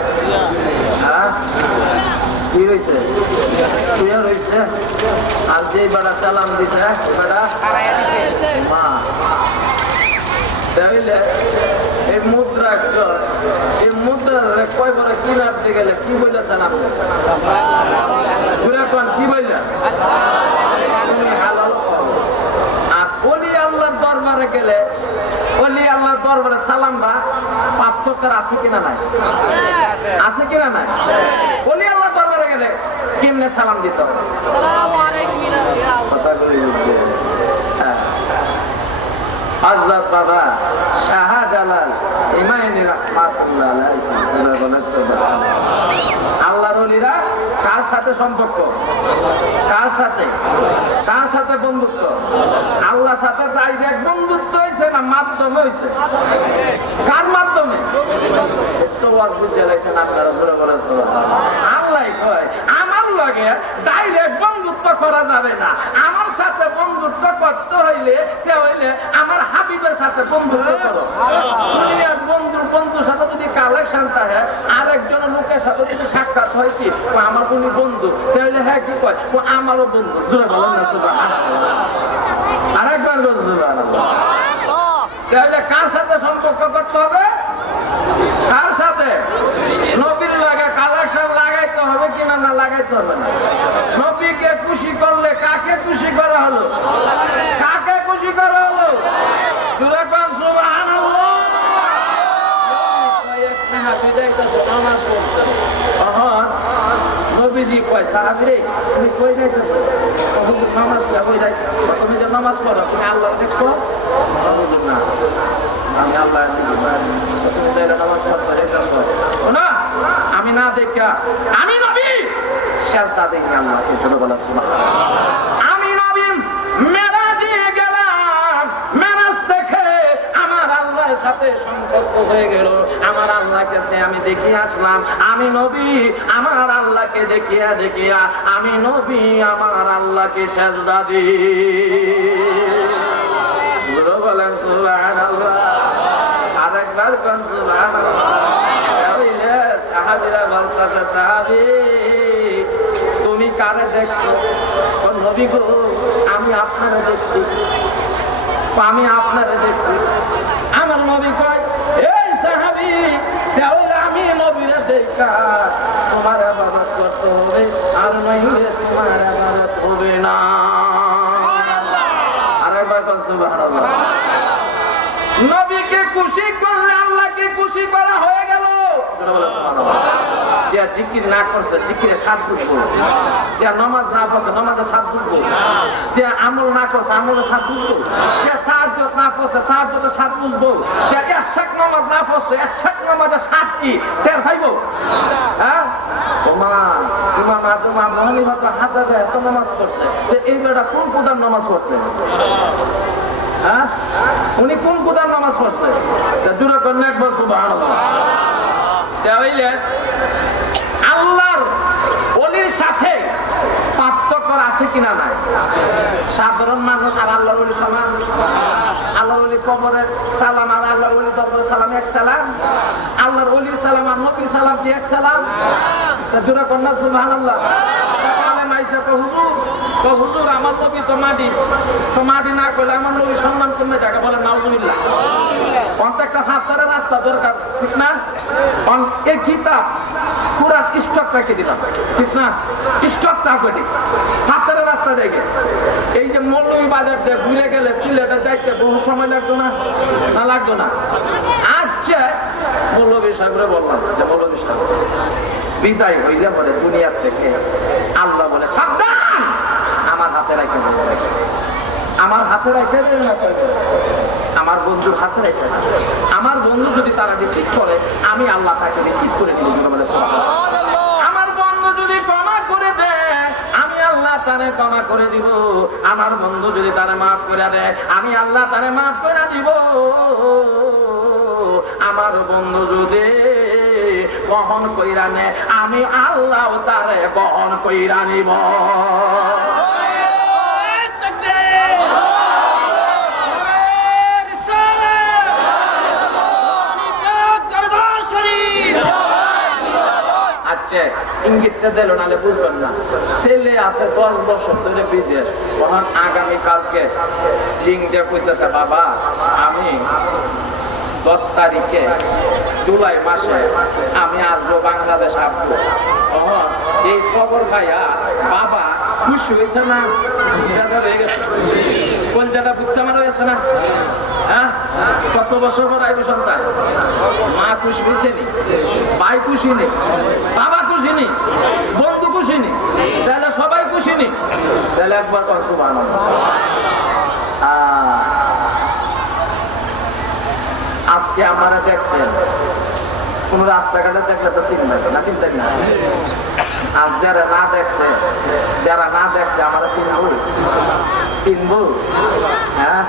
কি রয়েছে? শুয়া রয়েছে। আর যে বেড়া সালাম দিছে বেড়া মা তাইলে এই মুদ্রা কয় বড় কিনারতে গেলে কি বললেন আপনি? কি বললেন? তুমি হালাল করো। আর অলি আল্লাহর দরবারে গেলে অলি আল্লাহর দরবারে সালাম বা পার্থক্য আছে কিনা নাই? আছে কিনা নাই? অলি আল্লাহর দরবারে গেলে কেমনে সালাম দিতে হবে? হযরত বাবা শাহজালাল ইমানি রাহমাতুল্লাহ আলাইহি আল্লাহর ওলিরা কার সাথে সম্পর্ক? কার সাথে বন্ধুত্ব? আল্লাহর সাথে ডাইরেক্ট বন্ধুত্ব হয়েছে না মাধ্যমে হয়েছে? কার মাধ্যমে? আপনারা ধরে বলেছেন আল্লাহ কয় আমার লগে ডাইরেক্ট বন্ধুত্ব করা যাবে না, আমার সাথে বন্ধুত্ব করতে হইলে আমার হাবিবের সাথে বন্ধুত্ব করো। বন্ধুর সাথে যদি কালেকশন থাকে আরেকজন লোকের সাথে যদি সাক্ষাৎ হয় কি আমার কোন বন্ধু, তাহলে হ্যাঁ কি কয় ও আমারও বন্ধু। জোরে বলেন না আরেকবার তাহলে কার সাথে সম্পর্ক করতে হবে? কার সাথে? নবীর লাগে কালেকশন লাগাইতে হবে কিনা না লাগাইতে হবে না? নবীকে খুশি করলে কাকে খুশি করা হলো? কাকে খুশি করা হলো? নবীজি কয় সাহাবীরে তুমি কই যাইতেছো? নামাজ কই যাই? তুমি যে নামাজ পড়ো তুমি আল্লাহ দেখছো না? আমি আল্লাহ তুমি তাইলে নামাজ পড়তে না, আমি না দেখা আমি নবী সেজদা দেখি আল্লাহকে। ছোট বলা আমি নবী মেরাজে গেলাম, মেরাজ দেখে আমার আল্লাহর সাথে সাথে সম্পর্ক হয়ে গেল। আমার আল্লাহকে আমি দেখিয়ে আসলাম, আমি নবী আমার আল্লাহকে দেখিয়া দেখিয়া আমি নবী আমার আল্লাহকে সেজদা দিই। বলেন সুবহানাল্লাহ, আরেকবার বলেন সুবহানাল্লাহ। সাহাবীরা বলতেছে, সাহাবী তুমি কারে দেখছো? নবী গো আমি আপনারে দেখছি, আমি আপনারে দেখছি। আমার নবী কয়, এই সাহাবী তাহলে আমি নবীরে দেখা তোমার ইবাদত করতে হবে, আর নইলে তোমার ইবাদত হবে না। আরেকবার সুবহানাল্লাহ। নবীকে খুশি করলে আল্লাহকে খুশি করা হয়ে গেল। যে জিকির না করছে জিকিরে 7 বুঝবো, যে নামাজ না পড়ছে নামাজে 7 বুঝবো, যে আমল না করছে আমলে 7 বুঝবো, যে তাহাজ্জুদ না পড়ছে তাহাজ্জুদে 7 বুঝবো, যে ইশাক নামাজ না পড়ছে ইশাক নামাজে 7 কি টের পাইবো। হ্যাঁ ওমা ইমাম আজম আবু হানিফা তো হাজারে এত নামাজ পড়ছে, যে এই বেটা কোন প্রধান নামাজ পড়ছে? হ্যাঁ উনি কোন প্রধান নামাজ পড়ছে? দূরে করেন একবার সুবহানাল্লাহ। তাহলে আল্লাহর ওলির সাথে পার্থক্য আছে কিনা নাই? সাধারণ মানুষ আর আল্লাহর ওলি সমান? আল্লাহর ওলি কবরের সালাম আর আল্লাহর ওলি কবরের সালাম এক সালাম? আল্লাহর ওলির সালাম আর নবীর সালাম কি এক সালাম? জোরে কন্যা সুবহানাল্লাহ। হুজুর আমার নবী তো মাটি না করলে আমার নবী সম্মান করবে জায়গা বলে নাউজুবিল্লাহ। একটা হাসারের রাস্তা দরকার, ঠিক না? এই কিতাব পুরা স্টক রেখে দিলাম, ঠিক না? স্টক তা করি হাসারের রাস্তা দেখে এই যে মৌলভী বাজার দিয়ে ঘুরে গেলে সিলেটে যাইতে বহু সময় লাগতো না? না লাগতো না? আচ্ছা মৌলভী সাহেবরে বললাম যে মৌলভী সাহেব বিদায় হইলে বলে দুনিয়ার থেকে আল্লাহ বলে সাবধান, আমার হাতে রাখে, আমার হাতে রাখে, আমার বন্ধুর হাতে রাখে। আমার বন্ধু যদি তারা রিসিভ করে আমি আল্লাহ তাকে রিসিভ করে দিব। আমার বন্ধু যদি ক্ষমা করে দেয় আমি আল্লাহ তারে ক্ষমা করে দিব। আমার বন্ধু যদি তারে মাফ করে দেয় আমি আল্লাহ তারে মাফ করে দিব। আমার বন্ধু যদি বহন কইরা নে আমি আল্লাহ তারে বহন কইরা নিব। আচ্ছা ইঙ্গিতটা দিল নালে বুঝবেন না। ছেলে আছে 10 বছর ধরে বিদেশ, তখন আগামী কালকে লিঙ্ক দিয়ে কইতেছে বাবা আমি 10 তারিখে জুলাই মাসে আমি আসবো বাংলাদেশ আসবো। এই খবর ভাইয়া বাবা খুশি হয়েছে না? কোন জায়গা বুঝতে মারা হয়েছে না? হ্যাঁ কত বছর পর আইবি সন্তান? মা খুশি হয়েছে নি? ভাই খুশি নি? বাবা খুশি নি? বন্ধু খুশি নি? তাহলে সবাই খুশি নি? তাহলে একবার কত আনন্দ। আজকে আমরা দেখছেন কোন রাস্তাঘাটে দেখলে তো চিনবেন না, চিনতেন না? আর যারা না দেখছে আমরা চিনবো। হ্যাঁ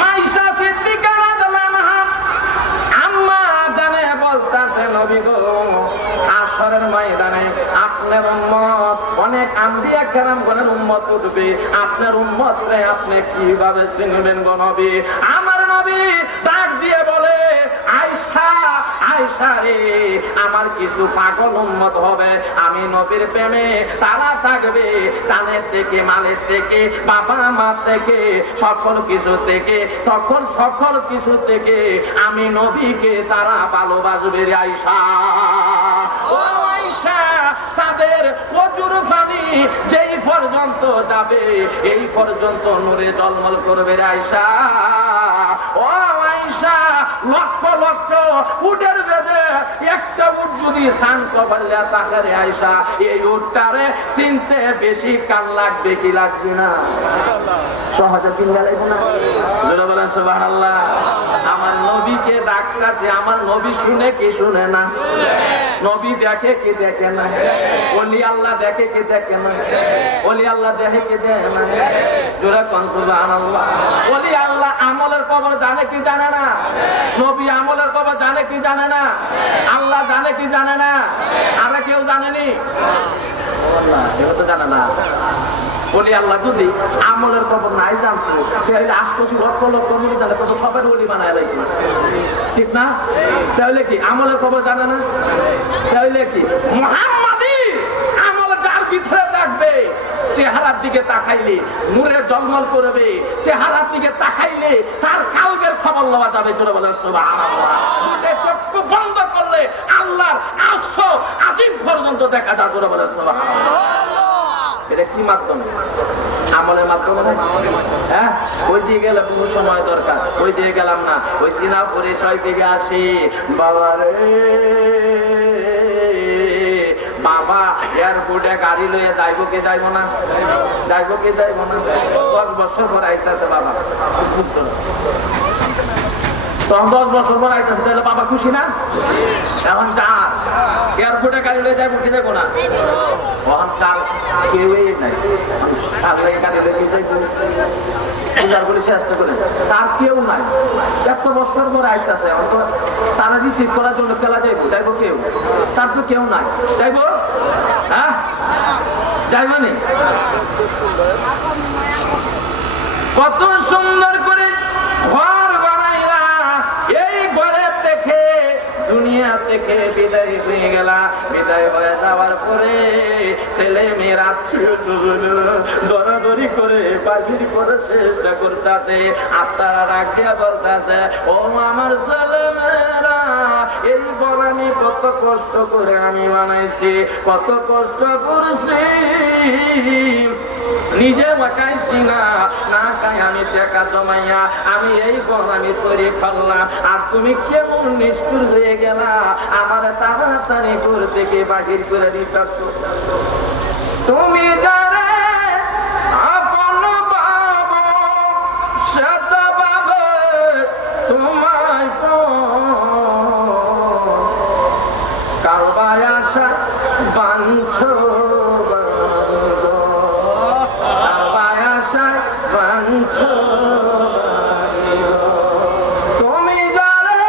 মাইশা সিদ্দিকা রাদিয়াল্লাহু আম্মা জানে বলতাছে নবী গো আসরের ময়দানে আপনার উম্মত অনেক আম্বিয়া কেরামগণের উম্মত উঠবে, আপনার উম্মতরে আপনি কিভাবে চিনবেন গো নবী? আমার নবী ডাক দিয়ে বলে আয়েশা আয়েশা রে আমার কিছু পাগল উম্মত হবে, আমি নবীর প্রেমে তারা থাকবে, কানের থেকে মালের থেকে বাবা মা থেকে সকল কিছু থেকে তখন সকল কিছু থেকে আমি নবীকে তারা ভালোবাসবে রে আয়েশা। ও আয়েশা তাদের প্রচুর পানি যেই পর্যন্ত যাবে এই পর্যন্ত নূরে ঝলমল করবে রে আয়েশা। ও আয়েশা লক্ষ লক্ষ উটের বেদে একটা উট যদি শান্ত করলে তাকে আয়েশা এই উটটারে চিনতে বেশি কাল লাগবে কি লাগবে না? সহজে চিনতে লাগবে না? বলেন সুবহানাল্লাহ। আমার নবীকে ডাকছে, আমার নবী শুনে কি শুনে না? নবী দেখে কি দেখে না? ওলি আল্লাহ দেখে কি দেখে না? ওলি আল্লাহ দেখে কি দেখে না? জোরে কোন সুবহানাল্লাহ। ওলি আল্লাহ আমলের কবর জানে কি জানে না? নবী আমলের কবর জানে কি জানে না? আল্লাহ জানে কি জানে না? আরে কেউ জানেনি? এগুলো তো জানে না। বলি আল্লাহ যদি আমলের কবর নাই জানতো, আশপাশি লক্ষ লক্ষ মিলে জানে কত সবের বলি বানায় রাখি, ঠিক না? তাহলে কি আমলের খবর জানে না? তাহলে কি মুহাম্মাদি আমল যার ভিতরে থাকবে, চেহারার দিকে তাকাইলে নূরে জলমল করবে, চেহারার দিকে তাকাইলে তার কালবের খবর লওয়া যাবে। জোরে বলেন সুবহানাল্লাহ। চক্ষু বন্ধ করলে আল্লাহর আরশ আজিম পর্যন্ত দেখা যায়। জোরে বলেন সুবহানাল্লাহ। এটা কি মাধ্যমে? আমলের মাধ্যমে। হ্যাঁ, ওই দিয়ে গেলে বহু সময় দরকার, ওই দিয়ে গেলাম না, ওই চিনা পরিচয় দিকে আসি। বাবা রে বাবা, এয়ারপোর্টে গাড়ি লইয়ে যাইব কি যাইব না? যাইব কি যাইব না? 10 বছর পর আইতাছে বাবা, তখন 10 বছর পর আইতাছে, তাহলে বাবা খুশি না? এখন চার এয়ারপোর্টে গাড়ি লইয়ে যাইব কি যাইব না? তখন চার কেউই নাই, গাড়ি লইয়ে যাইব পূজার বলে চেষ্টা করে, তার কেউ নাই। 100 বছর পর আইতাছে, তারা রিসিভ করার জন্য খেলা যাইব, যাইব কেউ? তার তো কেউ নাই, যাইব? হ্যাঁ, যাইব নি? কত সুন্দর করে ঘর বানাইলা, এই ঘরের থেকে দুনিয়া থেকে বিদায় হয়ে গেলা। বিদায় হয়ে যাওয়ার পরে ছেলে মেয়ের আত্মীয় দরাদরি করে বাহির করে চেষ্টা করতেছে, আত্মারা রাখিয়া বলতেছে, ও আমার ছেলে মেয়েরা, এই ঘর আমি কত কষ্ট করে আমি বানাইছি, কত কষ্ট করছি, নিজে বাঁচাইছি না, না খাই আমি টাকা জমাইয়া আমি এই ঘর আমি তৈরি করলাম, আর তুমি কেমন নিষ্ঠুর হয়ে গেলা, আমার তাড়াতাড়ি ঘর থেকে বাহির করে দিতেছ। তুমি যারা আপন বাবা সত বাবা তোমায় কারবায় আসা বাঞ্ছ, কারবায় আসা বাঞ্ছ, তুমি যারা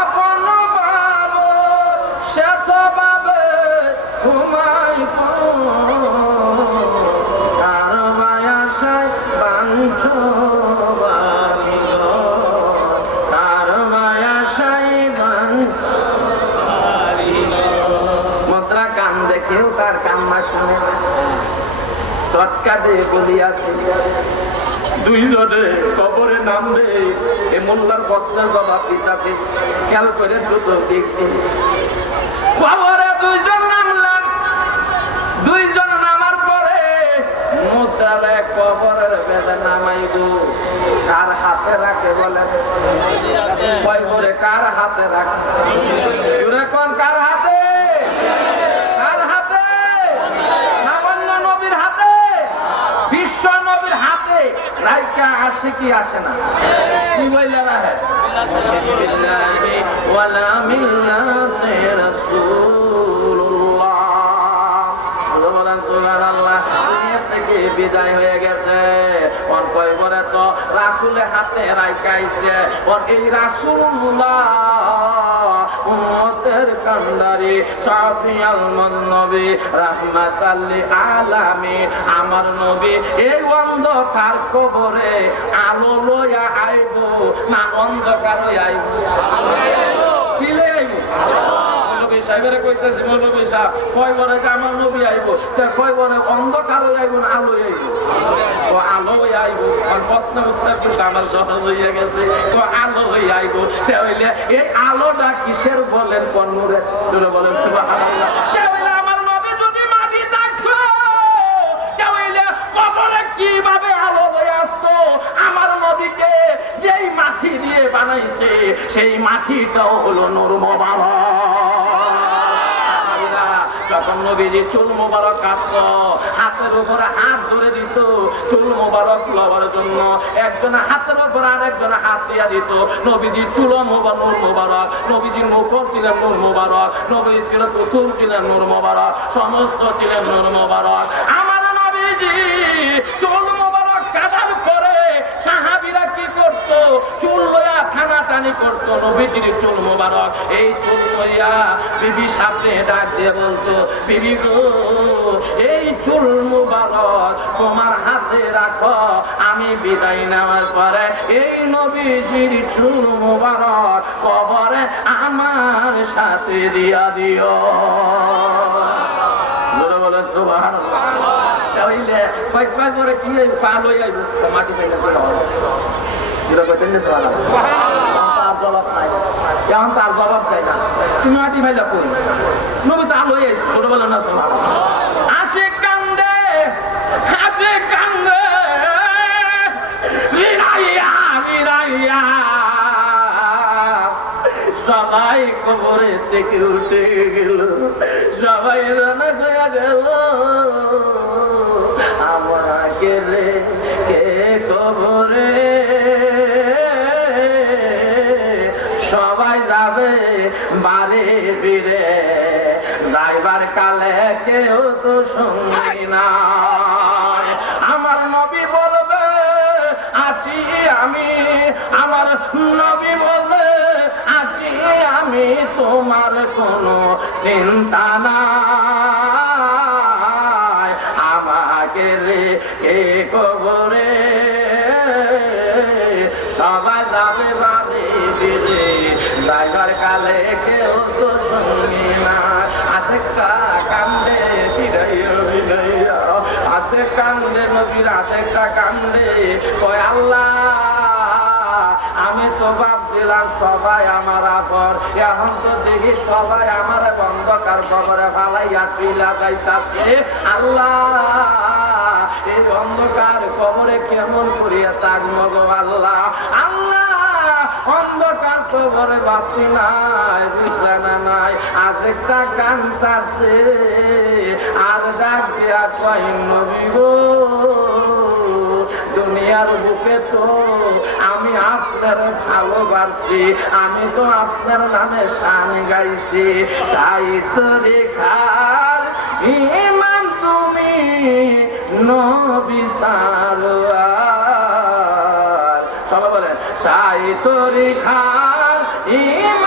আপন বাবা সত বাবা তোমায় কারবায় আসা বাঞ্ছ, কারবায় আসাই বাঞ্ছ। মুদ্রা কান্দে, কেউ তার কান্না শুনে না। তৎকা দিয়ে বলিয়াছি, দুইজনে কবরে নামবে, এ মোল্লার বস্তার বাবা পিতাকে খেয়াল করে দ্রুত দেখছি। কবরে দুইজন নামলাম, দুইজন নামার পরে মুদ্রালে কবরের বেদে নামাইব, কার হাতে রাখে বলেন? কয় করে কার হাতে রাখে? কোন কার হাতে? কার হাতে? সামান্য নবীর হাতে, বিশ্ব নবীর হাতে রাইকা আসে কি আসে না? কি বইলে রাখে? ওয়ালা মিল্লাতে রাসূলুল্লাহ। বলেন সুবহানাল্লাহ। দুনিয়া থেকে বিদায় হয়ে গেছে, ওর কয়বরে তো রাসূলের হাতে রাইকা আইছে, ওর এই রাসূলুল্লাহ উম্মতের কান্ডারি শাফিউল নবী রাহমাতাল লিল আলামিন, আমার নবী এই অন্ধকার কবরে আলো লইয়া আইব না অন্ধকার লইয়া আইব? কি লইয়া আইব? নবী সাহেবের কইতেছি, নবী সাহেব কয় বলে যে আমার নবী আইব, তা কয় বলে অন্ধকার হয়ে আইব না আলো আইব? তো আলো হয়ে আইব। আর প্রশ্ন উত্তর কিন্তু আমার সহজ হইয়া গেছে, তো আলো হয়ে আইব। তাহলে এই আলোটা কিসের বলেন? কোন নূরে? তোরা বলেন সুবহানাল্লাহ। তাহলে আমার নবী যদি মাটি থাকতো, তাহলে কবরে কিভাবে আলো হয়ে আসতো? আমার নবীকে যেই মাটি দিয়ে বানাইছে, সেই মাটিটাও হলো নূর মোবারক। যখন নবীজি চুল মোবারক কাটত, হাতের উপরে হাত ধরে দিত চুল মোবারক লওয়ার জন্য, একজন হাতের উপরে আরেকজন হাত দিয়া দিত। নবীজি চুল নূর মোবারক, নবীজির মুখর ছিলেন নূর মোবারক, নবী ছিল চুল ছিলেন নূর মোবারক, সমস্ত ছিলেন নূর মোবারক। আমার নবীজি চুল মোবারক কাটার পরে সাহাবীরা কি করত? করতো নবীজির চুল মোবারক, এই চুল কইয়া বিবি সাথে ডাক দিয়ে বলতো, বিবি গো এই চুল মোবারক তোমার হাতে রাখো, আমি বিদায় নেওয়ার পরে এই নবীজির চুল মোবারক কবরে আমার সাথে দিয়া দিও। বলেন সুবহানাল্লাহ। তাহলে কয়েকবার পরে কি পা লই আইব মাটি পাইলে চলে এখন তার জবাব দেয় না, তুমি মাটি ভাইলা কই নবী তা লই আইস ছোট বলেন না শোনা আসে কান্দে হাসে কান্দে বিরাইয়া বিরাইয়া সবাই কবরে থেকে উঠে গেল, সবাই রান্না হয়ে গেল, আমাকে রে কে কবরে সবাই যাবে বাড়ি ফিরে, ড্রাইভার কালে কেউ তো সঙ্গী না। আমার নবী বলবে আছি আমি, আমার নবী বলবে আছি আমি, তোমার কোনো চিন্তা নাই, আমাকে রে কে কবরে সবাই যাবে বাড়ি ফিরে, ড্রাইভার কালে কেউ তো সঙ্গী না। আশেকা কান্দে ফিরাইয়া ফিরাইয়া, আসে কান্দে নবীর আশেকা কান্দে, কয় আল্লাহ আমি তো ভাবছিলাম সবাই আমার আপর, এখন তো দেখি সবাই আমার অন্ধকার কবরে ফালাইয়া তুইলা যাইতাছে, আল্লাহ এই অন্ধকার কবরে কেমন করিয়া থাকবো গো আল্লাহ, আল্লাহ অন্ধকার কবরে বাতি নাই বিছানা নাই, আজ একটা গান চাচ্ছে আর ডাক দিয়া কয় নবী গো দুনিয়ার বুকে তো আমি আপনার ভালোবাসি, আমি তো আপনার নামে শান গাইছি, তাই তো রেখার ইমান তুমি নবী সারোয়ার, সবাই বলেন সাই তো রেখার ইমান